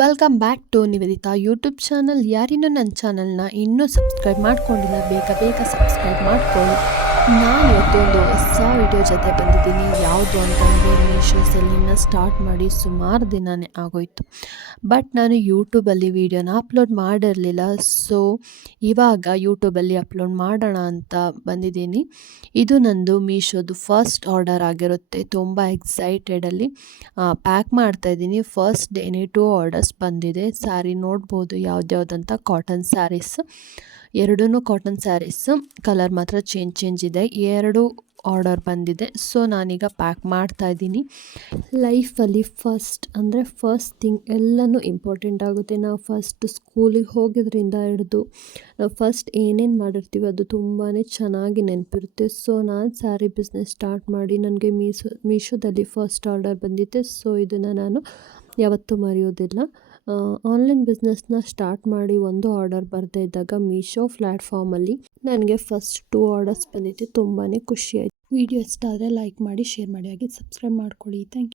Welcome back to Niveditha YouTube channel ಯಾರಿನೂ ನನ್ನ ಚಾನಲ್ನ ಇನ್ನೂ ಸಬ್ಸ್ಕ್ರೈಬ್ ಮಾಡ್ಕೊಂಡಿಲ್ಲ, ಬೇಗ ಬೇಗ ಸಬ್ಸ್ಕ್ರೈಬ್ ಮಾಡ್ಕೊಳ್ಳಿ. ನಾನು ಇವತ್ತೊಂದು ಹೊಸ ವಿಡಿಯೋ ಜೊತೆ ಬಂದಿದ್ದೀನಿ. ಯಾವುದು ಅಂತಂದರೆ ಮೀಶೋ ಸ್ಟಾರ್ಟ್ ಮಾಡಿ ಸುಮಾರು ದಿನವೇ ಆಗೋಯ್ತು. ಬಟ್ ನಾನು ಯೂಟ್ಯೂಬಲ್ಲಿ ವೀಡಿಯೋನ ಅಪ್ಲೋಡ್ ಮಾಡಿರಲಿಲ್ಲ. ಸೊ ಇವಾಗ ಯೂಟ್ಯೂಬಲ್ಲಿ ಅಪ್ಲೋಡ್ ಮಾಡೋಣ ಅಂತ ಬಂದಿದ್ದೀನಿ. ಇದು ನಂದು ಮೀಶೋದು ಫಸ್ಟ್ ಆರ್ಡರ್ ಆಗಿರುತ್ತೆ. ತುಂಬ ಎಕ್ಸೈಟೆಡಲ್ಲಿ ಪ್ಯಾಕ್ ಮಾಡ್ತಾಯಿದ್ದೀನಿ ಫಸ್ಟ್ ಡೇನೇ ಟೂ ಆರ್ಡರ್ಸ್ ಬಂದಿದೆ. ಸ್ಯಾರಿ ನೋಡ್ಬೋದು. ಯಾವ್ದ್ಯಾವ್ದಂತ ಕಾಟನ್ ಸ್ಯಾರೀಸ್ ಎರಡೂ ಕಾಟನ್ ಸ್ಯಾರೀಸ್ ಕಲರ್ ಮಾತ್ರ ಚೇಂಜ್ ಚೇಂಜ್ ಇದೆ. ಎರಡು ಆರ್ಡರ್ ಬಂದಿದೆ. ಸೊ ನಾನೀಗ ಪ್ಯಾಕ್ ಮಾಡ್ತಾ ಇದ್ದೀನಿ. ಲೈಫಲ್ಲಿ ಫಸ್ಟ್ ಅಂದರೆ ಫಸ್ಟ್ ಥಿಂಗ್ ಎಲ್ಲನೂ ಇಂಪಾರ್ಟೆಂಟ್ ಆಗುತ್ತೆ. ನಾವು ಫಸ್ಟ್ ಸ್ಕೂಲಿಗೆ ಹೋಗಿದ್ರಿಂದ ಹಿಡಿದು, ನಾವು ಫಸ್ಟ್ ಏನೇನು ಮಾಡಿರ್ತೀವಿ ಅದು ತುಂಬಾ ಚೆನ್ನಾಗಿ ನೆನಪಿರುತ್ತೆ. ಸೊ ನಾನು ಸ್ಯಾರಿ ಬಿಸ್ನೆಸ್ ಸ್ಟಾರ್ಟ್ ಮಾಡಿ ನನಗೆ ಮೀಸೋ, ಮೀಶೋದಲ್ಲಿ ಫಸ್ಟ್ ಆರ್ಡರ್ ಬಂದಿದೆ ಸೊ ಇದನ್ನು ನಾನು ಯಾವತ್ತೂ ಮರೆಯೋದಿಲ್ಲ. ಆನ್ಲೈನ್ ಬಿಸ್ನೆಸ್ನ ಸ್ಟಾರ್ಟ್ ಮಾಡಿ ಒಂದು ಆರ್ಡರ್ ಬರ್ತಾ ಇದ್ದಾಗ ಮೀಶೋ ಪ್ಲ್ಯಾಟ್ಫಾರ್ಮಲ್ಲಿ ನನಗೆ ಫಸ್ಟ್ ಟೂ ಆರ್ಡರ್ಸ್ ಬಂದಿತ್ತು ತುಂಬಾ ಖುಷಿ ಆಯಿತು. ವಿಡಿಯೋ ಇಷ್ಟ ಆದರೆ ಲೈಕ್ ಮಾಡಿ ಶೇರ್ ಮಾಡಿ, ಹಾಗೆ ಸಬ್ಸ್ಕ್ರೈಬ್ ಮಾಡ್ಕೊಳ್ಳಿ. Thank you